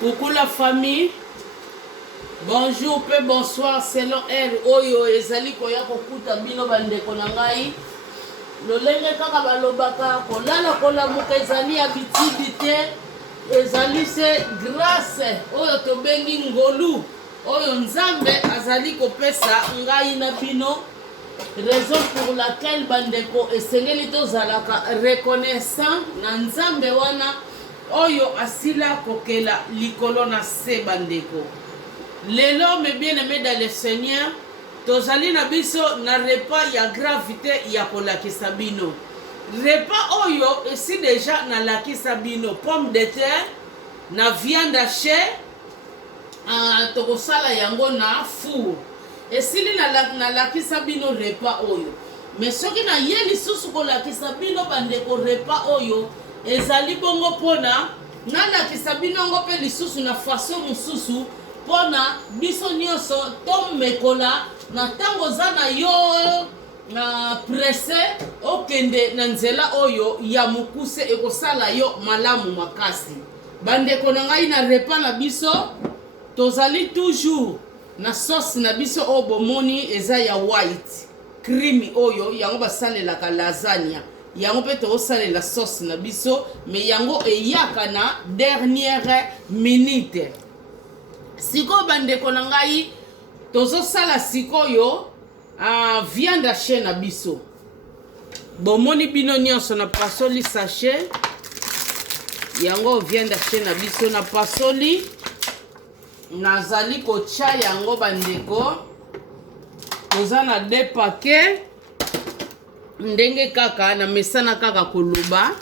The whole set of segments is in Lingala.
Coucou la famille. Bonjour pe bonsoir selon elle oyo ezali koya kokuta bino bandeko na ngai. Lolenge kaka balobaka kolala kolamuka ezali habitude te. Ezali se grâce oyo tobengi ngolu. Oyo nzambe azali kopesa ngai na bino. Raison pour laquelle bandeko esengeli tozalaka reconnaissant na nzambe wana oyo asila kokela likolo na se bandeko. Lelo mes bien-aimés dans le Seigneur, tozali na biso na repas ya gravité ya kolakisa bino. Repas oyo esi déjà na lakisa bino pomme de terre na viande hachée, tokosala yango na four. Esili na lakisa bino repas oyo. Mais soki na ye lisusu kolakisa bino bandeko repas oyo ezali bongo pona na lakisa bino ngo pe lisusu na façon mususu pona biso nyonso tomekola na tango za na yo na presse okende na nzela oyo ya mukuse ekosala yo malamu makasi. Bandeko na ngai na repas na biso tozali toujours na sauce na biso o bomoni eza ya white creamy oyo yango basalelaka lasagna. Yango pe tosalela sauce na biso mais yango eyaka na dernière minute. Siko bandeko na ngai tozosala sikoyo viande hachée na biso. Bomoni bino nyonso na pasoli sachet. Yango viande hachée na biso na pasoli. Nazali kotia yango bandeko. Toza na 2 paquets. Ndenge kaka na mesana kaka koloba.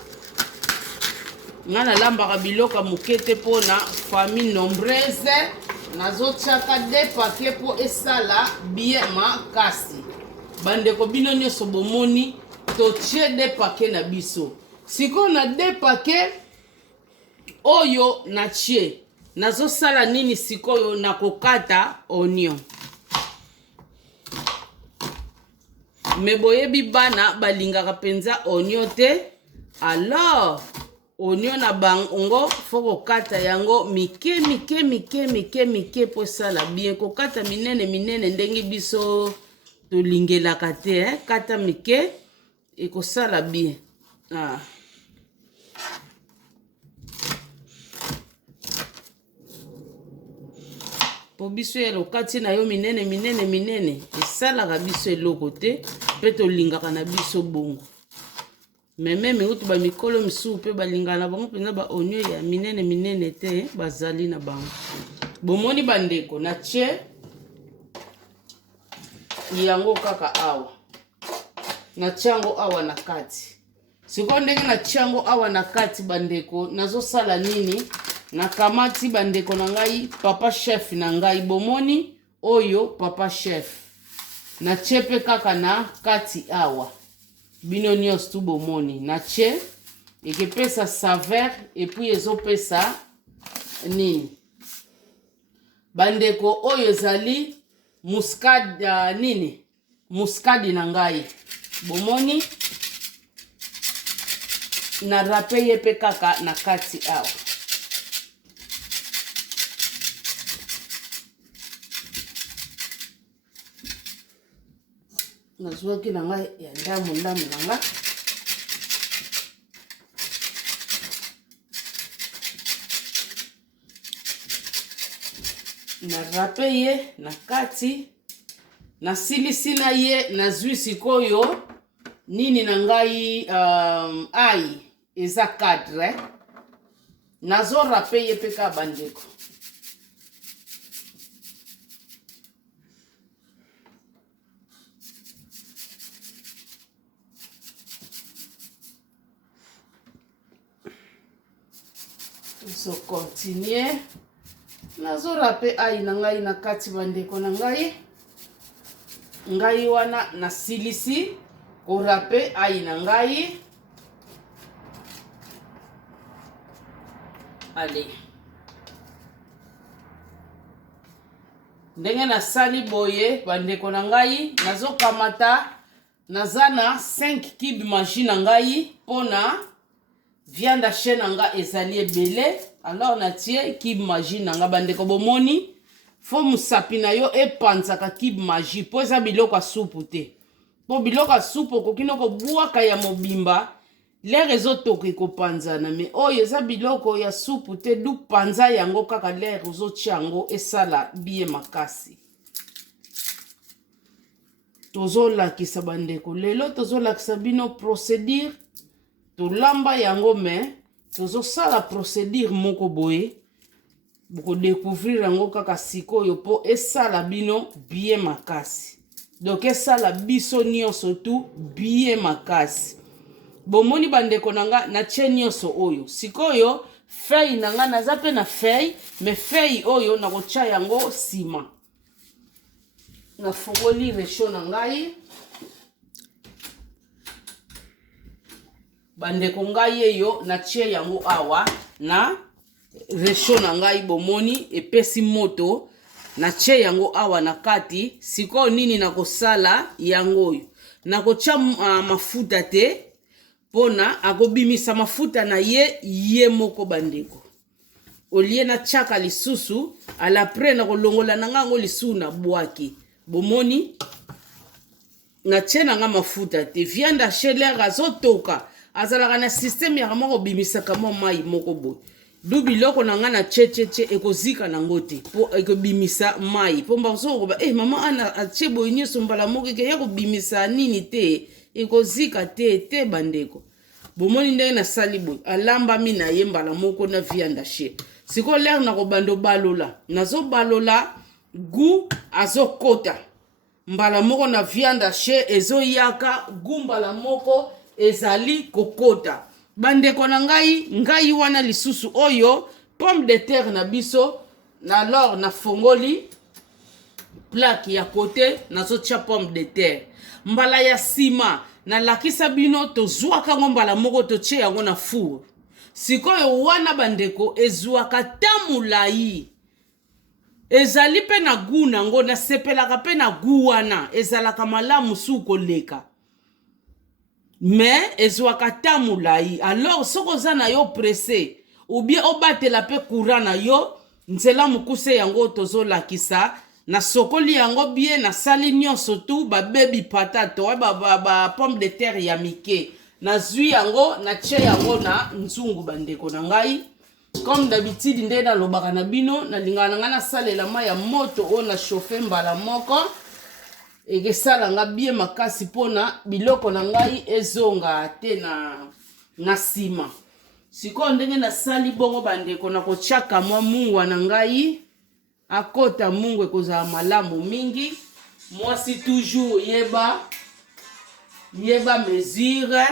Nga na lambaka biloka mukete po na famille nombreuse. Nazotiaka 2 paquets po esala bien makasi. Bandeko bino nyonso bomoni totie 2 paquets na biso. Siko na 2 paquets oyo na tie. Nazosala nini sikoyo na kokata oignon. Me boyebi bana balingaka penza oignon te. Alors oignon na bango faut kokata yango mike po sala bien. Kokata minene ndenge biso tolingelaka te kata mike ekosala bien. Po biso ya lokati na yo minene esalaka biso eloko te pe tolingaka na biso bongo. Meme utu ba mikolo misu pe balingana na bango penza ba oignon ya minene te bazali na bango. Bomoni bandeko na tie yango kaka awa. Na tiango awa na kati. Siko ndenge na tiango awa na kati bandeko nazosala nini? Na kamati bandeko na ngai papa chef na ngai bomoni oyo papa chef. Na chepe kaka na kati awa. Bino nyos tu bomoni. Na che ekepesa saveur et puis ezopesa nini. Bandeko oyo zali muscade nini. Muscade na ngai. Bomoni na rape yepe kaka na kati awa. Nazwaki na ngai ya ndamu na nga. Na rape ye na kati. Na silisi na ye na zwi sikoyo. Nini na ngai ai eza cadre. Nazo rape ye peka bandeko. So continue. Nazo rape ai na ngai na kati bandeko na ngai. Ngai wana na silisi. Ko rape ai na ngai. Allez. Ndenge na sali boye bandeko na ngai. Nazo kamata. Nazana 5 cubes magie na ngai. Pona viande haché nanga ezali ebele. Alors natie Cube Magie nanga bandeko bomoni. Fo musapi na yo epanzaka Cube Magie po eza biloko soupe te. Po biloko soupe kokino ko buaka ya mobimba. Lere ezotoka ekopanzana me oyo eza biloko ya soupe te du panza yango kaka lere ozotia yango esala bien makasi. Tozolakisa bandeko lelo tozolakisa bino procédure tolamba yango me tozosala procédure moko boye boko découvrir yango kaka sikoyo po esala bino bien makasi. Donc esala biso nyonso tu bien makasi. Bomoni bandeko nanga na tie nyonso oyo sikoyo feuille nanga naza pe na feuille mais feuille oyo na kotia yango sima. Na fongoli resho na ngai bandeko ngai eyo na tie yango awa na resho na ngai bomoni epesi moto na tie yango awa na kati sikoyo nini na kosala yango oyo na kotia mafuta te pona akobimisa mafuta na ye moko bandeko olie na chaka lisusu ala pre na kolongola na ngango lisu na bwaki bomoni na tena nga mafuta te viande haché lere azotoka azalaka na système ya moko bimisaka mo mai moko boy du biloko na nga na checheche ekozika nango te po ekobimisa mai po mbaso ko ba mama ana atie boy nyonso mbala moko ke ya kobimisa nini te ekozika te bandeko bomoni ndenge na sali boy alamba mi na ye mbala moko na viande haché siko lere na kobando balola nazo balola gu azokota mbala moko na viande haché ezoyaka gu mbala moko ezali kokota bandeko na ngai wana lisusu oyo pomme de terre na biso na lor na fongoli plaque ya kote nazotia pomme de terre mbala ya sima na lakisa bino tozwaka ngo mbala moko totie yango na four sikoyo wana bandeko ezwaka tamulai ezali pe na gu nango na sepelaka pe na gu wana ezalaka malamu su koleka mais ezwaka tamulai. Alors soko za na yo pressé ou bien obatela pe courant na yo nzela mukuse yango tozolakisa na sokoli yango bien na sali nyonso tu ba baby patato ba pomme de terre ya mike na zui yango na tie yango na nzungu bandeko na ngai comme d'habitude nde na lobaka na bino na lingana nga na salela ma ya moto o na chauffer mbala moko ekesala nga bien makasi pona biloko na ngai ezonga te na sima siko ndenge na sali bongo bandeko na kochaka mwa mungwa na ngai akota mungu ekozala malamu mingi mwasi toujours yeba mesure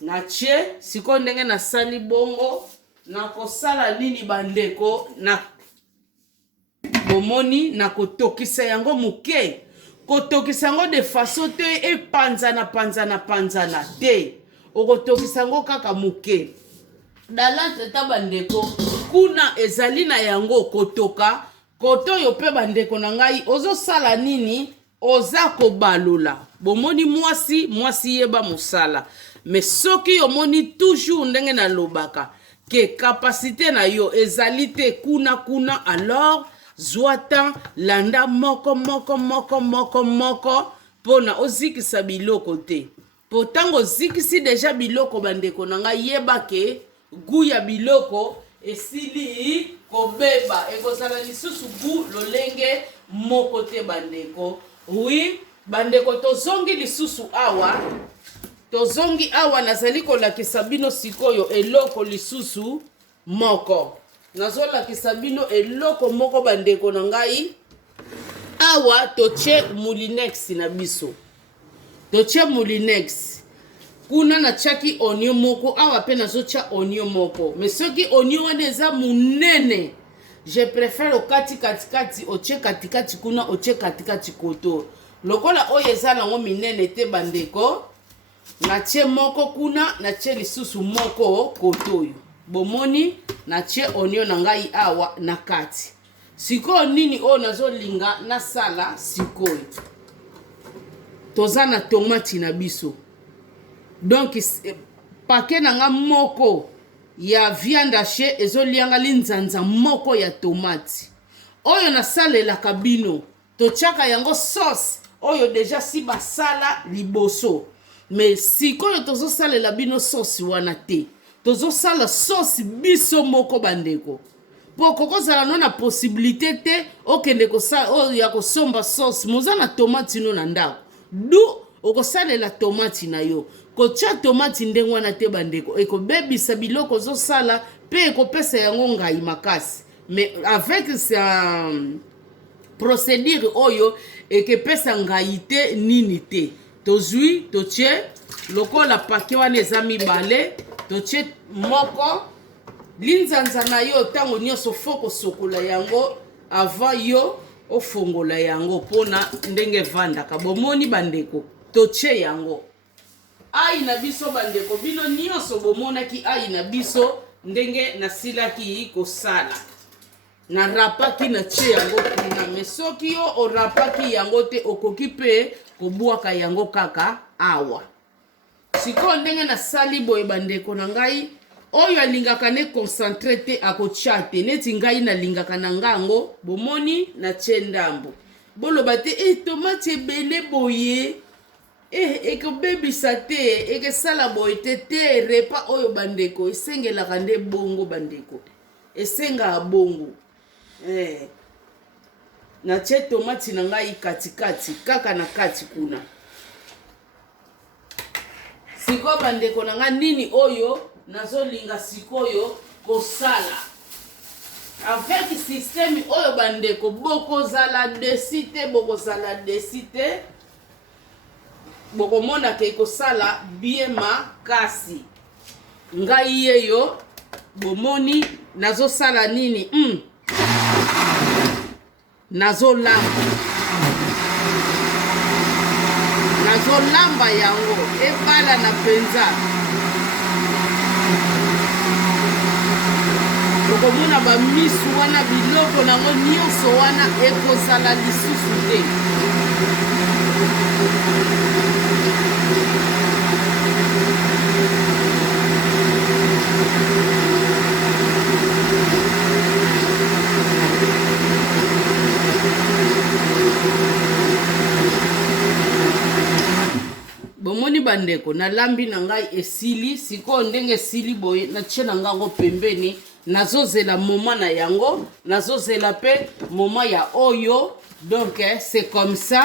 na tie siko ndenge na sali bongo na kosala nini bandeko na bomoni na kotokisa yango muke kotokisa yango de façon te panzana te okotokisa yango kaka muke dalante ta bandeko kuna ezali na yango kotoka koto yo pe bandeko na ngai ozosala nini oza kobalola bomoni mwasi yeba musala mais soki omoni toujours ndenge na lobaka ke capacité na yo ezali te kuna alors zwata landa moko pona ozikisa biloko te potango zikisi deja biloko bandeko na ngai yeba ke gu ya biloko esili kobeba ekozala lisusu gu lolenge moko te bandeko. Oui bandeko tozongi lisusu awa nazali kolakisa bino sikoyo eloko lisusu moko nazolakisa bino eloko moko bandeko na ngai awa totie moulinex na biso totie moulinex kuna na tiaki oignon moko awa pe nazotia oignon moko mais soki oignon wana eza munene je préfère okati katikati otie katikati kuna otie katikati koto lokola oyo eza nango minene te bandeko natie moko kuna natie lisusu moko koto oyo bomoni natie oignon na ngai awa na kati sikoyo nini oyo nazolinga nasala sikoyo toza na tomati na biso donc paquet nanga moko ya viande hachée ezolianga linzanza moko ya tomate oyo nasalelaka bino totiaka yango sauce oyo deja si basala liboso mais sikoyo tozosalela bino sauce wana te tozosala sauce biso moko bandeko po kokozala no na possibilité te okende ya kosomba sauce moza na tomate no na ndako du okosalela tomate na yo kotia tomate ndenge wana te bandeko ekobebisa biloko ozosala mpe ekopesa yango ngai makasi mais avec sa procédure oyo ekepesa ngai te nini te tozwi totie lokola pake wana eza mibale totie moko linzanza na yo ntango nyonso fo kosokola yango avant yo ofongola yango mpona ndenge evandaka bomoni bandeko totie yango ai na biso bandeko bino nyonso bomonaki ai na biso ndenge nasilaki kosala narapaki na tie yango kuna me soki yo orapaki yango te okoki mpe kobwaka yango kaka awa sikoyo ndenge nasali boye bandeko na ngai oyo alingaka ne concentré te akotia te neti ngai nalingaka na ngango bomoni na tie ndambo boloba te tomate ebele boye ekobebisa te ekesala boye te repa oyo bandeko esengelaka nde bongo bandeko esengaka bongo natie tomate na ngai katikati kaka na kati kuna sikoyo bandeko na ngai nini oyo nazolinga sikoyo kosala avec système oyo bandeko bokozala desi te bokomonaka ekosala bien makasi ngai yeyo bomoni nazosala nini nazolamba yango ebala na penza okomona bamisu wana biloko nango nyonso wana ekozala lisusu te bomoni bandeko nalambi na ngai esili sikoyo ndenge esili boye natie na ngango pembeni nazozela moma na yango nazozela pe moma ya oyo donc c'est comme ça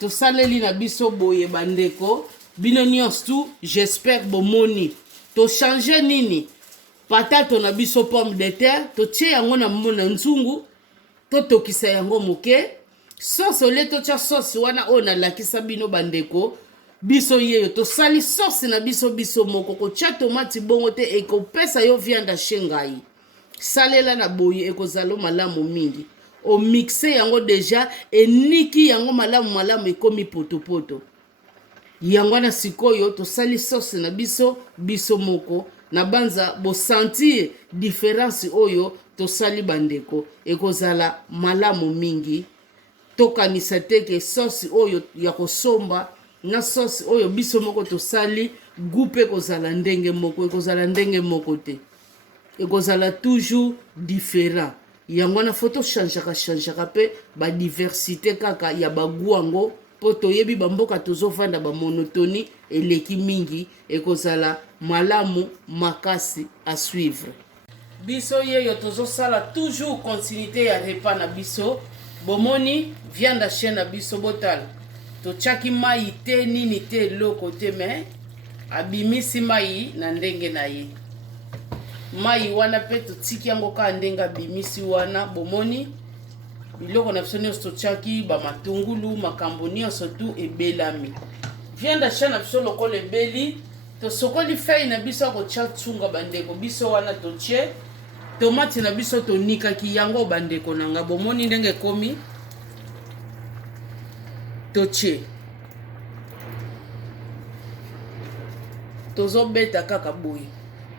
tosaleli na biso boye bandeko bino nyonso j'espère bomoni to changer nini patate na biso pomme de terre totie yango na mona nzungu totokisa yango moke sauce ole totia sauce wana oyo nalakisa bino bandeko biso yeyo tosali sauce na biso moko kotia tomate bongo te ekopesa yo viande hachée ngai salela na boye ekozala malamu mingi o mixe yango deja eniki yango malamu ekomi potopoto yango na sikoyo tosali sauce na biso moko na banza bo sentir différence oyo tosali bandeko ekozala malamu mingi tokanisa te ke sauce oyo ya kosomba na sauce oyo biso moko tosali gupe kozala ndenge moko ekozala ndenge moko te ekozala toujours différent yango na photo changeaka pe ba diversité kaka ya baguango po toyebi bamboka tozovanda ba monotonie eleki mingi ekozala malamu makasi à suivre biso yeyo tozosala toujours continuité ya repas na biso bomoni viande hachée na biso botala totiaki mai te nini te loko te me abimisi mai na ndenge na ye mai wana pe totiki yango ka ndenge abimisi wana bomoni biloko na biso nyonso totiaki bamatungulu makambo nyonso tu ebelami viande hachée na biso lokola ebeli tosokoli fei na biso akotia tsunga bandeko biso wana totie tomate na biso tonikaki yango bandeko nanga bomoni ndenge ekomi totie tozobeta kaka boye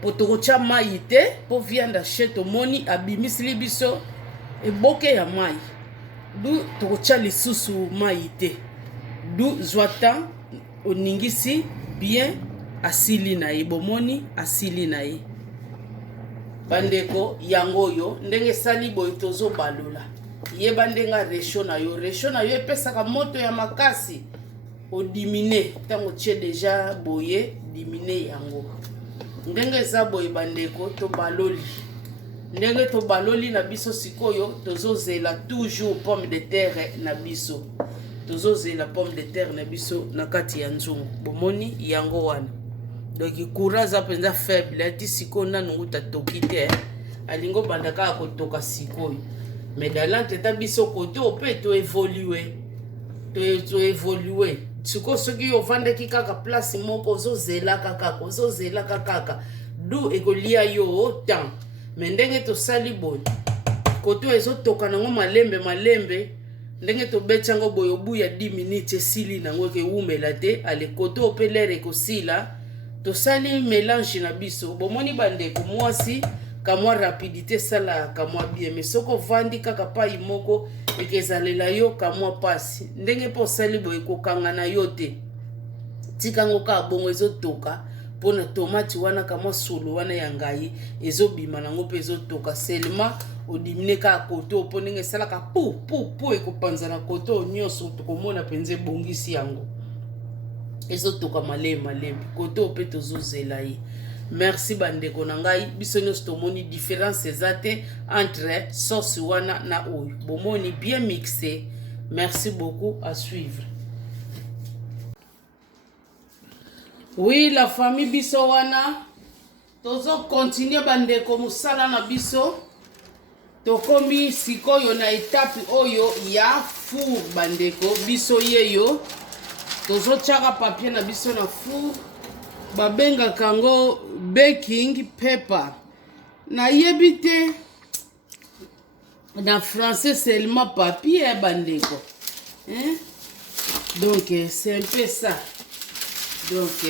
po tokotia mai te po viande hachée tomoni abimisili biso eboke ya mai du tokotia lisusu mai te du zwata oningisi bien asili na ye bomoni asili na ye bandeko yango yo ndenge sali boy tozo balola yeba ndenga resho na yo epesaka moto ya makasi o dimine tango tie déjà boye dimine yango ndenge za boy bandeko to baloli ndenge to baloli na biso sikoyo tozo zela toujours pomme de terre na biso tozo zela pomme de terre na biso na kati ya nzungu bomoni yango wana donc courant za penza faible ati siko na nunguta tokite alingo bandaka ko toka sikoyo mais dans l'entête biso côté on peut to évoluer siko soki ovandaki kaka place moko ozozela kaka du ekolia yo temps mais ndenge to sali boy koto ezotoka nango malembe ndenge to betyango boy obu ya 10 minutes esili nango ke umela te ale koto opelere ekosila to sali mélange na biso bomoni bandeko mwasi kamwa rapidité sala kamwa bien mais soko vandi kaka pai moko ekezalela yo kamwa pasi ndenge po sali boy kokanga na yo te tikango ka bongo ezotoka pona tomate wana kamwa solo wana ya ngai ezobima nango pe ezotoka seulement odimine ka koto po ndenge salaka pu ekopanza na koto nyonso tokomona penze bongisi yango ezotoka malembe koto pe tozozela ye. Merci bandeko na ngai biso nyonso tomoni différence ezate entre sauce wana na oyo bomoni bien mixé. Merci beaucoup, à suivre. Oui, la famille biso wana tozo continuer bandeko musala na biso tokomi sikoyo na étape oyo ya four bandeko biso yeyo tozo tchaka papier na biso na four babenga kango baking paper na yebite na français seulement papier bandeko donc c'est un peu ça. Donc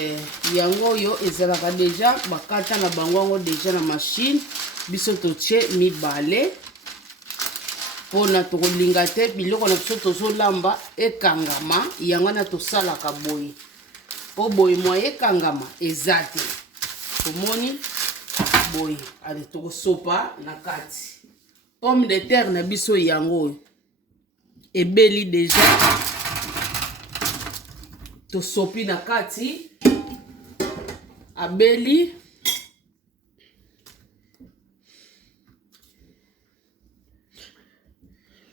yango yo ezalaka déjà bakata na bango déjà na machine biso totie mibale pona tokolinga te biloko na biso tozolamba ekangama yango na tosalaka boye po boye moye ekangama eza te tomoni boye ale tokosopa na kati pomme de terre na biso yango ebeli déjà tosopi na kati abeli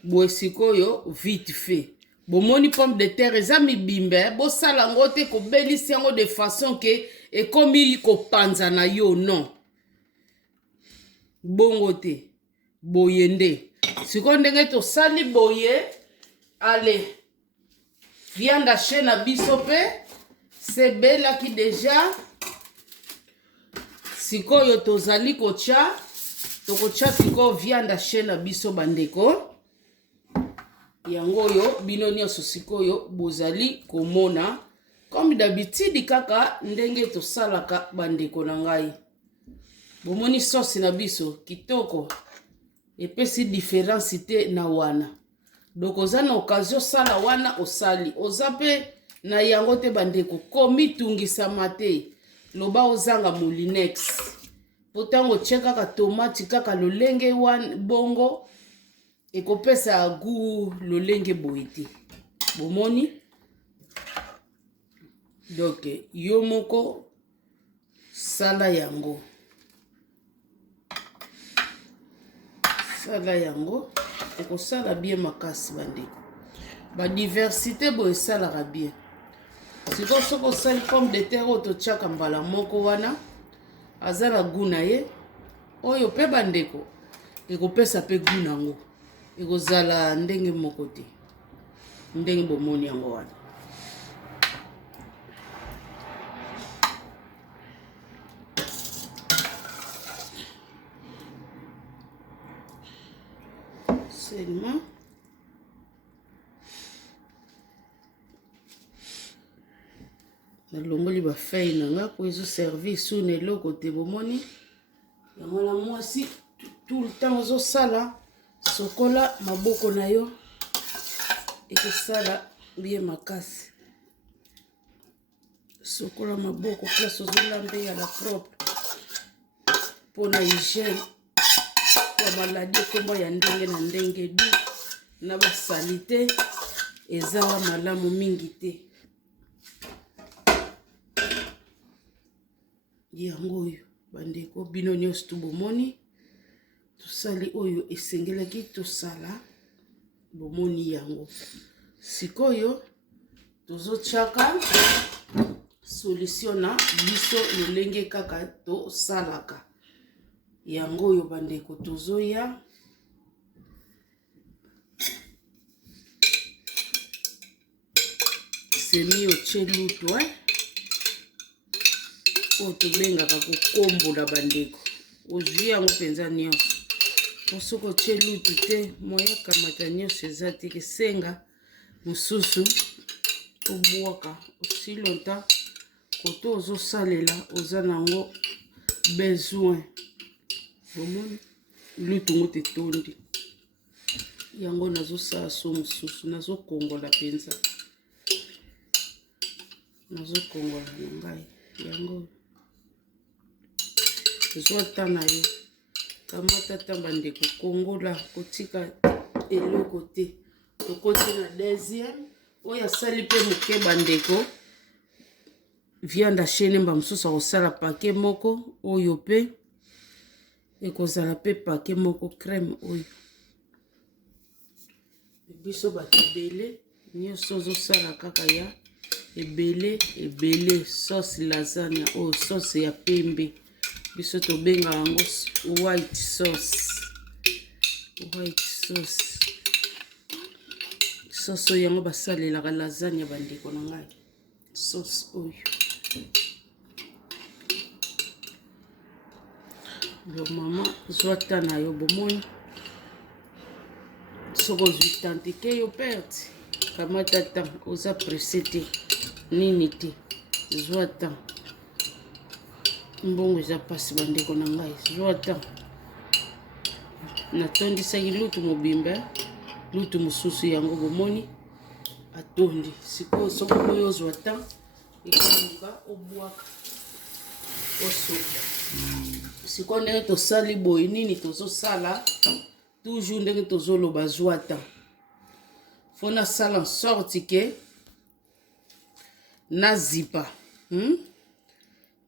boye sikoyo vite fait bomoni pomme de terre eza mibimbe bosala ngo te kobelisi yango de façon ke ekomi kopanza na yo non bongo te boye nde sikoyo ndenge tosali boye ale viande hachée na biso pe sebelaki déjà sikoyo tozali kocha tokocha sikoyo viande hachée na biso bandeko yango yo bino nyonso sikoyo bozali komona comme d'habitude kaka ndenge tosalaka bandeko na ngai bomoni sauce na biso kitoko epesi différence te na wana. Donc oza na occasion sala wana osali oza pe na yango te bandeko komi tungisa te loba ozanga moulinex potango cheka ka tomate kaka lolenge wan bongo ekopesa goût lolenge boite bomoni donc yo moko sala yango ekosala bien makasi bandeko ba diversité bo esalaka bien siko soko sali pomme de terre oyo totiaka mbala moko wana aza na goût na ye oyo pe bandeko ekopesa pe goût nango ekozala ndenge moko te ndenge bomoni yango wana. Seulement nalongoli bafei na nga po ezoservi su na eloko te bomoni yango na mwasi tout le temps ozosala sokola maboko na yo ekosala bien makasi sokola maboko place ozolamba ya la propre mpona hygiène maladi komba ya ndenge na ndenge du na basalite ezawa malamu mingi te. Yango oyo bandeko bino nyonso tu bomoni tosali oyo esengelaki tosala bomoni yango. Sikoyo tozotiaka solution na biso lolenge kaka tosalaka. Yango oyo bandeko tozoya semi otie lutu oyo tobengaka kokombola bandeko. Ozwi yango mpenza nyonso. Osoko otie lutu te moya kamata nyonso eza te kesenga mosusu obwaka aussi longtemps koto ozosalela oza nango besoin. Bomoni lutu ngo te tondi. Yango nazosala so mosusu nazokongola mpenza. Nazokongola na ngai yango. Zwa ta na yo kamata ta bandeko kongola kotika eloko te. Tokoti na deuxième oyo asali pe moke bandeko. Viande hachée mba mosusu akosala pake moko oyo pe ekozala pe pake moko crème oyo. Biso bato ebele nyonso ozosala kaka ya ebele sauce lasagne oyo sauce ya pembe. Biso tobenga yango white sauce. Sauce oyo yango basalelaka lasagne bandeko na ngai. Sauce oyo. Yo mama zwa ta na yo bomoni. Soko ozwi tante ke yo perte. Kamata ta oza pressé te. Nini te. Zwa ta. Mbongo eza pasi bandeko na ngai. Zwa ta. Natondisaki lutu mobimba. Lutu mosusu yango bomoni. Atondi. Siko soko oyo ozwa ta. Ekamuka obwaka. Osoka. Siko ndenge tosali boye nini tozosala. Toujours ndenge tozoloba zwa ta. Fona sala en sorte que nazipa.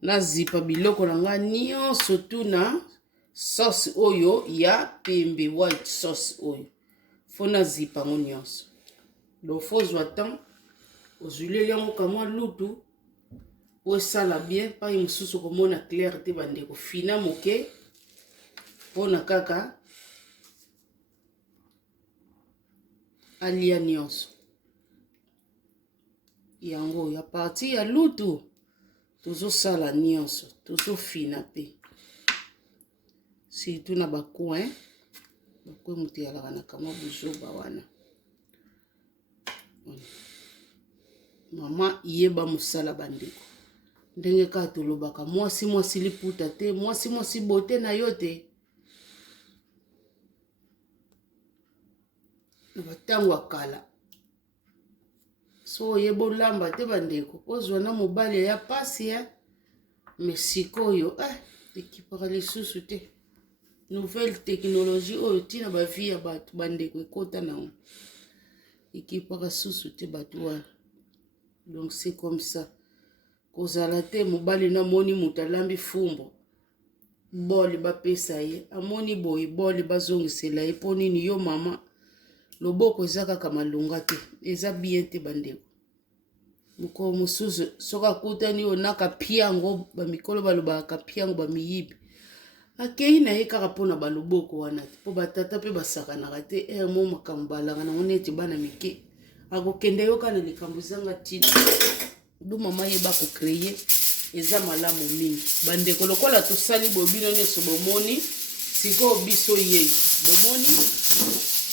Nazipa biloko na nga nyonso tu na sauce oyo ya pembe white sauce oyo. Fona zipa ngo nyonso. Donc faut zwa ta. Ozuleli yango kamwa lutu. Osala bien pa mosusu komona clair te bandeko. Fina moke. Pona kaka alia nyonso. Yango ya parti ya lutu tozosala nyonso tozofina pe. Surtout na bacoin mutu yalaka na kama buzoba wana. Mama yeba musala bandeko. Ndenge ka tolobaka mwasi liputa te, mwasi bote na yo te. Batango akala. So yebo lamba te bandeko. Ozwa na mobali ya pasi ya. Mesikoyo ekipaka lisusu te. Nouvelle technologie oyo tina ba vie ya bato bandeko ekota na ngo. Ekipaka susu te bato wana. Donc c'est comme ça. Kozala te mobali na moni mutalambi fumbo. Boli bapesa ye. Amoni boy boli bazongisela ye po nini yo mama. Loboko eza kaka malunga te. Eza bien te bandeko. Muko mususu soka kutani onaka piango ba mikolo balobaka piango ba miyibi. Akei na ye kaka pona baloboko wana te. Po batata pe basakanaka te. Mo makambo balanga na neti bana mike. Akokende yo kana likambo zanga tina. Du mama yeba ko créer eza malamu mingi. Bandeko lokola tosali bobino nyonso bomoni siko biso yei. Bomoni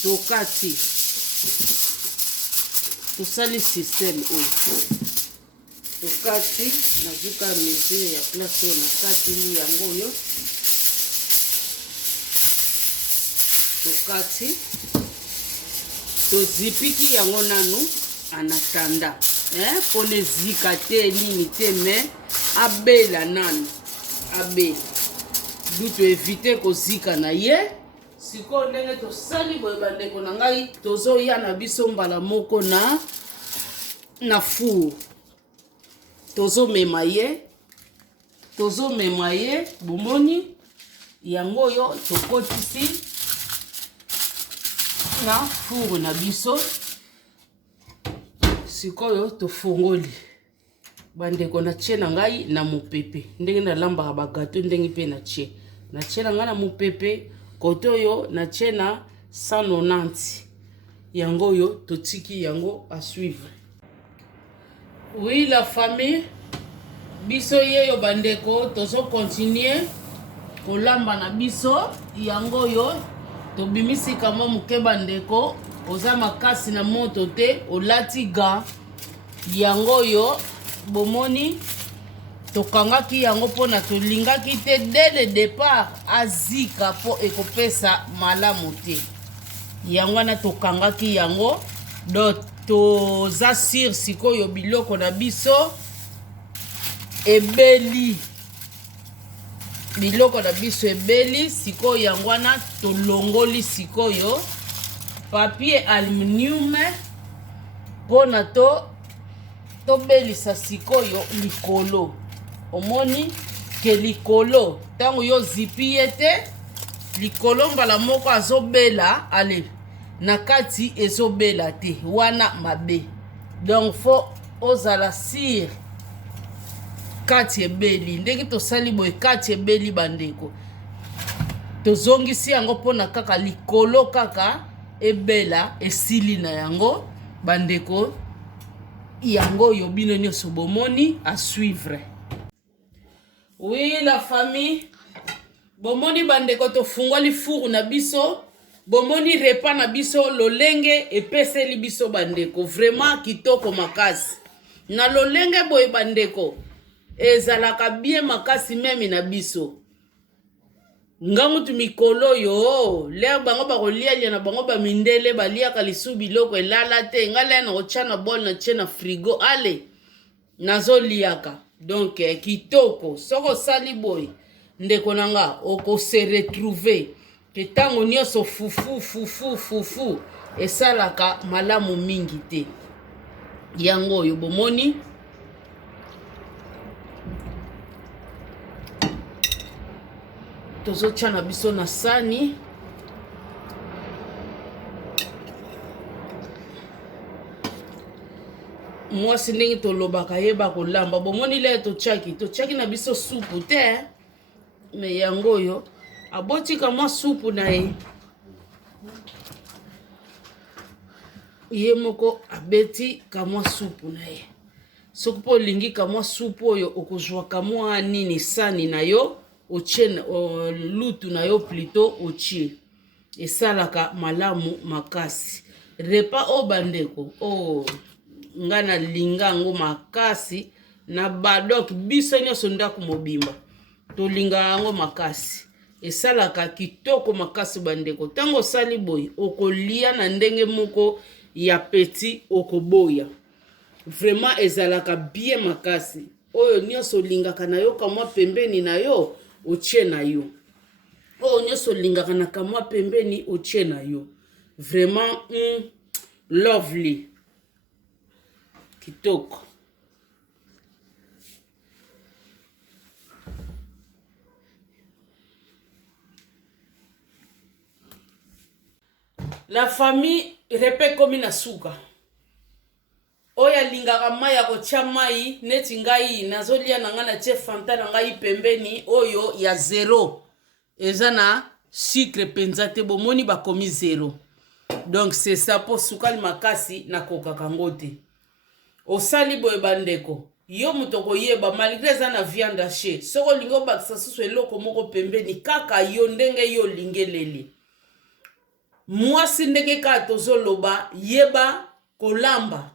tokati. Tosali système oyo. Tokati nazuka mesure ya place na kati ni yango yo. Tokati tozipiki yango nanu anatanda. Pone zika te nini te me abela nanu. Abela. Duto evite ko zika na ye. siko ndenge tosali boye bandeko na ngai tozoya na biso mbala moko na four tozomema ye bomoni yango oyo tokotisi na four na biso sikoyo tofungoli bandeko na tie na ngai na mopepe ndenge nalambaka bagato ndenge mpe na tie na ngai na mopepe kote oyo na tie na 190 yango oyo totiki yango à suivre. Oui la famille biso yeyo bandeko tozo continuer kolamba na biso yango oyo tobimisi kama muke bandeko oza makasi na moto te olati ga yango oyo bomoni tokangaki yango pona tolingaki te dès le départ azika po ekopesa malamu te yango na tokangaki yango do toza sir sikoyo biloko na biso ebeli biloko na biso ebeli sikoyo yango wana tolongoli sikoyo papier aluminium pona tobelisa sikoyo likolo omoni ke likolo tango yo zipi ye te likolo mbala moko azobela ale na kati ezobela te wana mabe donc fo ozala sir kati ebeli ndenge tosali boye kati ebeli bandeko tozongisi yango mpona kaka likolo kaka ebela esili na yango bandeko yango oyo bino nyonso bomoni à suivre. Oui la famille bomoni bandeko tofungoli four na biso bomoni repas na biso lolenge epeseli biso bandeko vraiment kitoko makasi na lolenge boye bandeko ezalaka bien makasi meme na biso ngamutu mikolo yo le bango bakolia na bango bamindele baliaka lisu biloko elala te ngala na ocha na bol na tie na frigo ale nazoliaka donc kitoko soko sali boy ndeko nanga oko se retrouver ke tango nyonso fufu esalaka malamu mingi te yango oyo bomoni tozotia na biso na sani mwasi ndenge tolobaka yeba kolamba bomoni le totiaki na biso supu te me yango oyo abotika mwa supu na ye moko abeti kamwa supu na ye soki mpo olingi kamwa supu oyo okozwa kamwa nini sani na yo otie lutu na yo plutôt otie esalaka malamu makasi repas o bandeko nga na linga ngo makasi na badok biso nyonso ndako mobimba tolinga yango makasi esalaka kitoko makasi bandeko tango sali boy okolia na ndenge moko ya petit okoboya vraiment ezalaka bien makasi oyo nyonso lingaka na yo kamwa pembeni na yo otie na yo oyo nyonso lingaka na kamwa pembeni otie na yo vraiment lovely kitoko. La famille repe komi na suka oya lingaka mai ya kotia mai neti ngai nazolia na ngai na tie fanta na ngai pembeni oyo ya 0 eza na sucre penza te bomoni bakomi 0 donc c'est ça po sukali makasi na kokaka ngo te osali boye bandeko yo muto koyeba malgré eza na viande hachée soko lingo bakisa susu eloko moko pembeni kaka yo ndenge yo lingeleli mwasi ndenge ka tozoloba yeba kolamba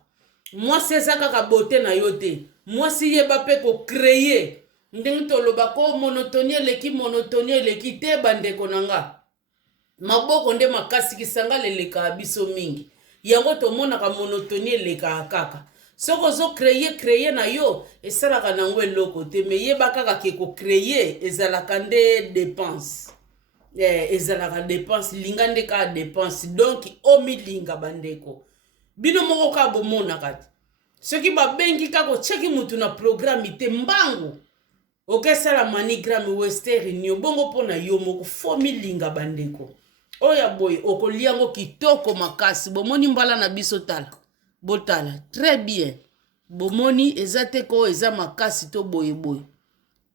mwasi eza kaka bote na yo te mwasi yeba pe ko créer ndenge toloba ko monotonie eleki te bandeko nanga maboko nde makasi kisanga leleka biso mingi yango tomonaka monotonie eleka kaka soko zo créer na yo esalaka nango eloko te me yeba kaka ke ko créer ezalaka nde dépense ezalaka dépense linga nde ka dépense donc omilinga bandeko bino moko ka bomona kati soki babengi kaka otiaki mutu na programme te mbangu okesala manigramme western union bongo mpona yo moko fo milinga bandeko oya boye okoliango kitoko makasi bomoni mbala na biso tala botala très bien bomoni eza te ko eza makasi to boye boye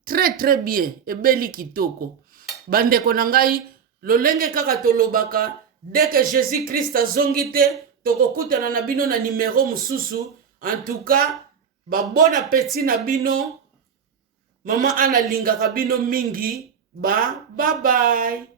très bien ebeli kitoko bandeko na ngai lolenge kaka tolobaka dès que Jésus Christ azongi te tokokutana na bino na numéro mususu en tout cas bon appétit na bino mama analingaka bino mingi bye bye